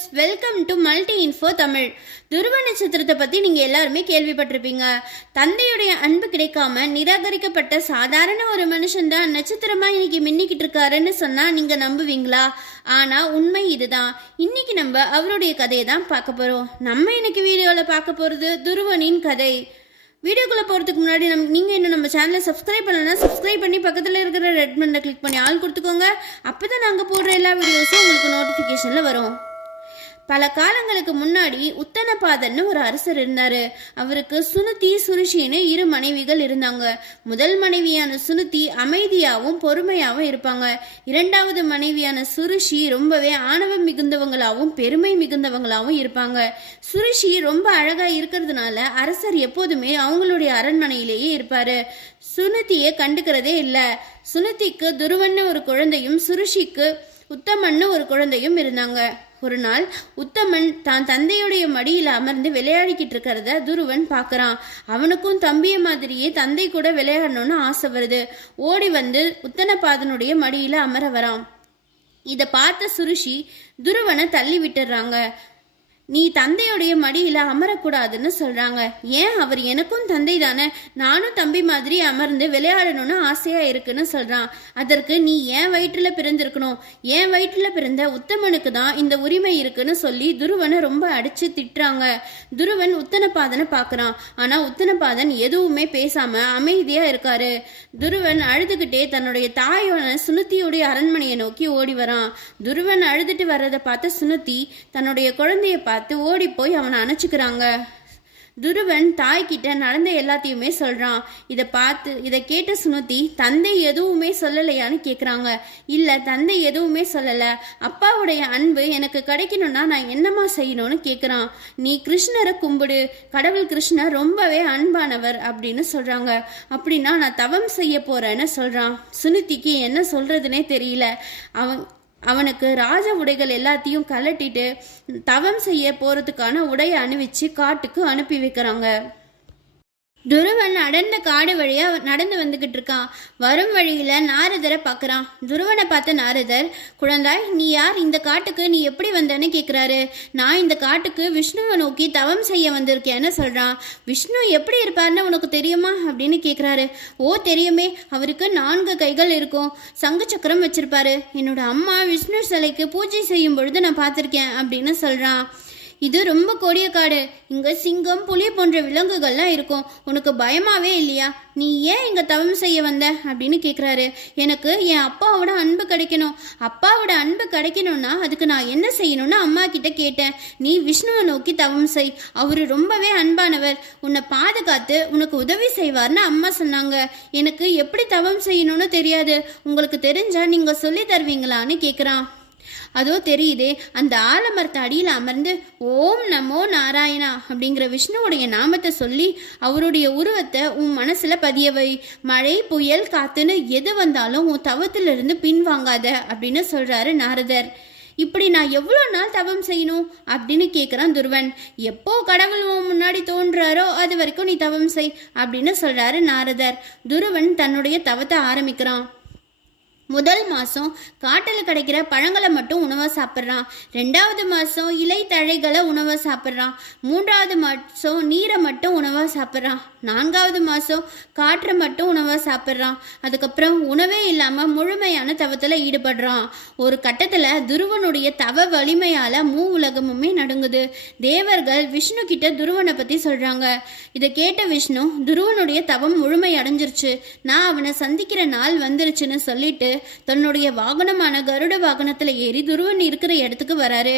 Viewers welcome to multi info Tamil துருவ நட்சத்திரத்தை பற்றி நீங்கள் எல்லாருமே கேள்விப்பட்டிருப்பீங்க. தந்தையுடைய அன்பு கிடைக்காம நிராகரிக்கப்பட்ட சாதாரண ஒரு மனுஷன் தான் நட்சத்திரமாக இன்னைக்கு மின்னிக்கிட்டு இருக்காருன்னு சொன்னால் நீங்கள் நம்புவீங்களா? ஆனால் உண்மை இதுதான். இன்னைக்கு நம்ம அவருடைய கதையை தான் பார்க்க போகிறோம் நம்ம இன்னைக்கு வீடியோவில் பார்க்க போகிறது துருவனின் கதை. வீடியோக்குள்ளே போகிறதுக்கு முன்னாடி நம் நீங்கள் இன்னும் நம்ம சேனலை சப்ஸ்கிரைப் பண்ணலன்னா சப்ஸ்கிரைப் பண்ணி பக்கத்தில் இருக்கிற ரெட் பட்டனை கிளிக் பண்ணி ஆள் கொடுத்துக்கோங்க. அப்போ தான் நாங்கள் போடுற எல்லா வீடியோஸும் உங்களுக்கு நோட்டிஃபிகேஷனில் வரும். பல காலங்களுக்கு முன்னாடி உத்தனபாதன்னு ஒரு அரசர் இருந்தார். அவருக்கு சுனுதி சுருஷின்னு இரு மனைவிகள் இருந்தாங்க. முதல் மனைவியான சுனுத்தி அமைதியாகவும் பொறுமையாகவும் இருப்பாங்க. இரண்டாவது மனைவியான சுருஷி ரொம்பவே ஆணவம் மிகுந்தவங்களாகவும் பெருமை மிகுந்தவங்களாகவும் இருப்பாங்க. சுருஷி ரொம்ப அழகாக இருக்கிறதுனால அரசர் எப்போதுமே அவங்களுடைய அரண்மனையிலேயே இருப்பார். சுனுதியை கண்டுக்கிறதே இல்லை. சுனுதிக்கு துருவன்னு ஒரு குழந்தையும் சுருஷிக்கு உத்தமன்னு ஒரு குழந்தையும் இருந்தாங்க. ஒரு நாள் உத்தமன் தான் தந்தையுடைய மடியில் அமர்ந்து விளையாடிக்கிட்டு இருக்கிறத துருவன் பார்க்கறான். அவனுக்கும் தம்பிய மாதிரியே தந்தை கூட விளையாடணும்னு ஆசை வருது. ஓடி வந்து உத்தனபாதனுடைய மடியில் அமர வரான். இதை பார்த்த சுருஷி துருவனை தள்ளி விட்டுடுறாங்க. நீ தந்தையுடைய மடியில் அமரக்கூடாதுன்னு சொல்கிறாங்க ஏன்? அவர் எனக்கும் தந்தை தானே. நானும் தம்பி மாதிரி அமர்ந்து விளையாடணும்னு ஆசையாக இருக்குன்னு சொல்கிறான் அதற்கு நீ ஏன் வயிற்றில் பிறந்திருக்கணும்? ஏன் வயிற்றில் பிறந்த உத்தமனுக்கு தான் இந்த உரிமை இருக்குன்னு சொல்லி துருவனை ரொம்ப அடித்து திட்டுறாங்க. துருவன் உத்தனபாதனை பார்க்குறான் ஆனால் உத்தனபாதன் எதுவுமே பேசாமல் அமைதியாக இருக்காரு. துருவன் அழுதுகிட்டே தன்னுடைய தாயோட சுனுத்தியுடைய அரண்மனையை நோக்கி ஓடி வரான். துருவன் அழுதுட்டு வர்றதை பார்த்த சுனுத்தி தன்னுடைய குழந்தைய பார்த்து ஓடி போய் அவனை அணைச்சிக்கிறாங்க. துருவன் தாய்கிட்ட நடந்த எல்லாத்தையுமே சொல்கிறான் இதை பார்த்து இதை கேட்ட சுனுத்தி தந்தை எதுவுமே சொல்லலையான்னு கேட்குறாங்க இல்லை தந்தை எதுவுமே சொல்லலை. அப்பாவுடைய அன்பு எனக்கு கிடைக்கணும்னா நான் என்னம்மா செய்யணும்னு கேட்குறான் நீ கிருஷ்ணரை கும்பிடு. கடவுள் கிருஷ்ணர் ரொம்பவே அன்பானவர் அப்படின்னு சொல்கிறாங்க அப்படின்னா நான் தவம் செய்ய போகிறேன்னு சொல்கிறான் சுனிதிக்கு என்ன சொல்கிறதுனே தெரியல. அவன் அவனுக்கு ராஜ உடைகள் எல்லாத்தையும் கலட்டிட்டு தவம் செய்ய போறதுக்கான உடையை அணிவிச்சு காட்டுக்கு அனுப்பி வைக்கிறாங்க. துருவன் அடர்ந்த காடு வழியா நடந்து வந்துகிட்டு இருக்கான். வரும் வழியில நாரதரை பார்க்குறான். துருவனை பார்த்த நாரதர் குழந்தாய் நீ யார்? இந்த காட்டுக்கு நீ எப்படி வந்தேன்னு கேட்குறாரு நான் இந்த காட்டுக்கு விஷ்ணுவை நோக்கி தவம் செய்ய வந்திருக்கேன்னு சொல்றான். விஷ்ணு எப்படி இருப்பார்னு உனக்கு தெரியுமா? அப்படின்னு கேட்குறாரு ஓ தெரியுமே. அவருக்கு நான்கு கைகள் இருக்கும். சங்கு சக்கரம் வச்சிருப்பாரு. என்னோட அம்மா விஷ்ணு சிலைக்கு பூஜை செய்யும் பொழுது நான் பார்த்துருக்கேன் அப்படின்னு சொல்றான். இது ரொம்ப கொடிய காடு. இங்க சிங்கம் புலி போன்ற விலங்குகள்லாம் இருக்கும். உனக்கு பயமாவே இல்லையா? நீ ஏன் இங்க தவம் செய்ய வந்த? அப்படின்னு கேக்குறாரு. எனக்கு என் அப்பாவோட அன்பு கிடைக்கணும். அப்பாவோட அன்பு கிடைக்கணும்னா அதுக்கு நான் என்ன செய்யணும்னு அம்மா கிட்ட கேட்டேன். நீ விஷ்ணுவை நோக்கி தவம் செய். அவரு ரொம்பவே அன்பானவர். உன்னை பாதுகாத்து உனக்கு உதவி செய்வார்னு அம்மா சொன்னாங்க. எனக்கு எப்படி தவம் செய்யணும்னு தெரியாது. உங்களுக்கு தெரிஞ்சா நீங்க சொல்லி தருவீங்களான்னு கேக்குறான். அதோ தெரியுதே அந்த ஆலமரத்து அடியில் அமர்ந்து ஓம் நமோ நாராயணா அப்படிங்கிற விஷ்ணுவுடைய நாமத்தை சொல்லி அவருடைய உருவத்தை உன் மனசில் பதியவை மழை புயல் காத்துன்னு எது வந்தாலும் உன் தவத்திலிருந்து பின்வாங்காத அப்படின்னு சொல்கிறாரு நாரதர். இப்படி நான் எவ்வளோ நாள் தவம் செய்யணும் அப்படின்னு கேட்குறான் துருவன். எப்போ கடவுள் முன்னாடி தோன்றாரோ அது வரைக்கும் நீ தவம் செய் அப்படின்னு சொல்கிறாரு நாரதர். துருவன் தன்னுடைய தவத்தை ஆரம்பிக்கிறான். முதல் மாதம் காட்டில் கிடைக்கிற பழங்களை மட்டும் உணவாக சாப்பிட்றான். ரெண்டாவது மாதம் இலை தழைகளை உணவாக சாப்பிட்றான். மூன்றாவது மாதம் நீரை மட்டும் உணவாக சாப்பிட்றான். நான்காவது மாதம் காற்றை மட்டும் உணவாக சாப்பிட்றான். அதுக்கப்புறம் உணவே இல்லாமல் முழுமையான தவத்தில் ஈடுபடுறான். ஒரு கட்டத்தில் துருவனுடைய தவ வலிமையால் மூ உலகமுமே நடுங்குது. தேவர்கள் விஷ்ணு கிட்ட துருவனை பற்றி சொல்கிறாங்க இதை கேட்ட விஷ்ணு துருவனுடைய தவம் முழுமை அடைஞ்சிருச்சு. நான் அவனை சந்திக்கிற நாள் வந்துருச்சுன்னு சொல்லிட்டு தன்னுடைய வாகனமான கருட வாகனத்தில் ஏறி துருவன் இருக்கிற இடத்துக்கு வராரு.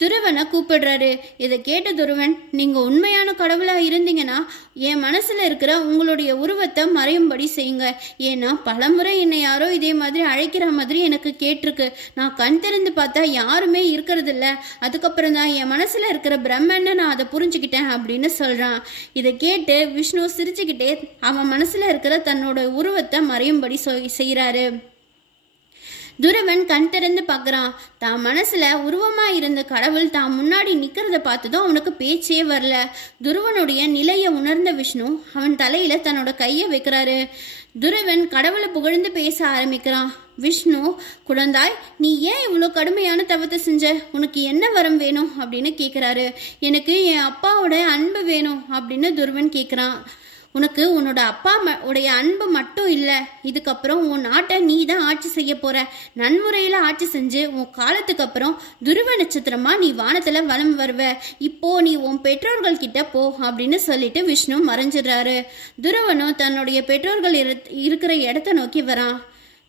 துருவனை கூப்பிடுறாரு. இதை கேட்ட துருவன் நீங்கள் உண்மையான கடவுளாக இருந்தீங்கன்னா என் மனசில் இருக்கிற உங்களுடைய உருவத்தை மறையும்படி செய்யுங்க. ஏன்னா பலமுறை என்னை யாரோ இதே மாதிரி அழைக்கிற மாதிரி எனக்கு கேட்டிருக்கு. நான் கண் திறந்து பார்த்தா யாருமே இருக்கிறதில்ல. அதுக்கப்புறம் தான் என் மனசில் இருக்கிற பிரம்மன்னு நான் அதை புரிஞ்சுக்கிட்டேன் அப்படின்னு சொல்கிறான் இதை கேட்டு விஷ்ணு சிரிச்சுக்கிட்டே அவன் மனசில் இருக்கிற தன்னோட உருவத்தை மறையும்படி செய்கிறாரு துருவன் கண் திறந்து பார்க்குறான். தான் மனசில் உருவமாக இருந்த கடவுள் தான் முன்னாடி நிற்கிறத பார்த்ததும் அவனுக்கு பேச்சே வரல. துருவனுடைய நிலையை உணர்ந்த விஷ்ணு அவன் தலையில் தன்னோட கையை வைக்கிறாரு. துருவன் கடவுளை புகழ்ந்து பேச ஆரம்பிக்கிறான். விஷ்ணு குழந்தாய் நீ ஏன் இவ்வளோ கடுமையான தவத்தை செஞ்ச? உனக்கு என்ன வரம் வேணும்? அப்படின்னு கேட்குறாரு எனக்கு என் அப்பாவோட அன்பு வேணும் அப்படின்னு துருவன் கேட்குறான் உனக்கு உன்னோட அப்பா உடைய அன்பு மட்டும் இல்லை. இதுக்கப்புறம் உன் நாட்டை நீ தான் ஆட்சி செய்ய போற. நன்முறையில் ஆட்சி செஞ்சு உன் காலத்துக்கு அப்புறம் துருவ நட்சத்திரமா நீ வானத்தில் வலம் வருவ. இப்போ நீ உன் பெற்றோர்கள் கிட்ட போ அப்படின்னு சொல்லிட்டு விஷ்ணு மறைஞ்சிடுறாரு. துருவனும் தன்னுடைய பெற்றோர்கள் இருக்கிற இடத்த நோக்கி வரான்.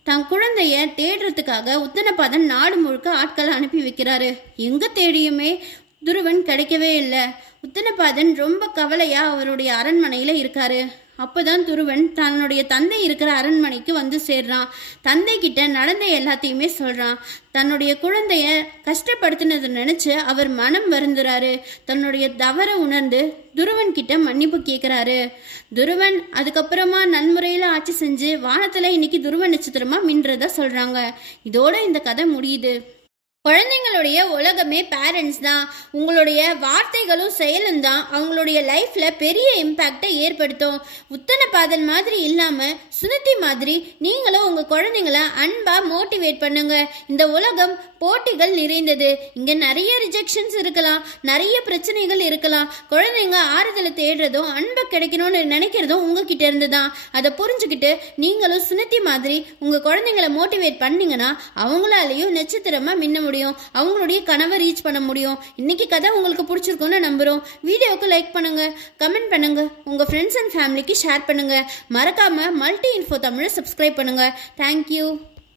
தன் குழந்தைய தேடுறதுக்காக உத்தனபாதன் நாடு முழுக்க ஆட்களை அனுப்பி வைக்கிறாரு. எங்க தேடியுமே துருவன் கிடைக்கவே இல்லை. உத்தனபாதன் ரொம்ப கவலையா அவருடைய அரண்மனையில இருக்காரு. அப்போதான் துருவன் தன்னுடைய தந்தை இருக்கிற அரண்மனைக்கு வந்து சேர்றான். தந்தை கிட்ட நடந்த எல்லாத்தையுமே சொல்றான். தன்னுடைய குழந்தைய கஷ்டப்படுத்தினதை நினைச்சு அவர் மனம் வருந்துறாரு. தன்னுடைய தவற உணர்ந்து துருவன் கிட்ட மன்னிப்பு கேட்குறாரு துருவன் அதுக்கப்புறமா நன்முறையில் ஆட்சி செஞ்சு வானத்துல இன்னைக்கு துருவ நட்சத்திரமா மின்றதா சொல்றாங்க. இதோட இந்த கதை முடியுது. குழந்தைங்களுடைய உலகமே பேரண்ட்ஸ் தான். உங்களுடைய வார்த்தைகளும் செயலும் தான். அவங்களுடைய லைஃப்பில் பெரிய இம்பேக்டை ஏற்படுத்தும். உத்தனபாதன் மாதிரி இல்லாமல் சுனத்தி மாதிரி நீங்களும் உங்கள் குழந்தைங்கள அன்பாக மோட்டிவேட் பண்ணுங்க. இந்த உலகம் போட்டிகள் நிறைந்தது. இங்கே நிறைய ரிஜெக்ஷன்ஸ் இருக்கலாம். நிறைய பிரச்சனைகள் இருக்கலாம். குழந்தைங்க ஆறுதலை தேடுறதும் அன்பை கிடைக்கணும்னு நினைக்கிறதும் உங்ககிட்ட இருந்து தான். அதை புரிஞ்சுக்கிட்டு நீங்களும் சுனத்தி மாதிரி உங்கள் குழந்தைங்களை மோட்டிவேட் பண்ணீங்கன்னா அவங்களாலையும் நட்சத்திரமாக மின்ன முடியும். அவங்களுடைய கனவை ரீச் பண்ண முடியும். இன்னைக்கு கதை உங்களுக்கு பிடிச்சிருக்கும்னு நம்புகிறோம் வீடியோவுக்கு லைக் பண்ணுங்க. கமெண்ட் பண்ணுங்க. உங்க ஃப்ரெண்ட்ஸ் அண்ட் ஃபேமிலிக்கு ஷேர் பண்ணுங்க. மறக்காம மல்டி இன்ஃபோ தமிழை சப்ஸ்கிரைப் பண்ணுங்க. Thank you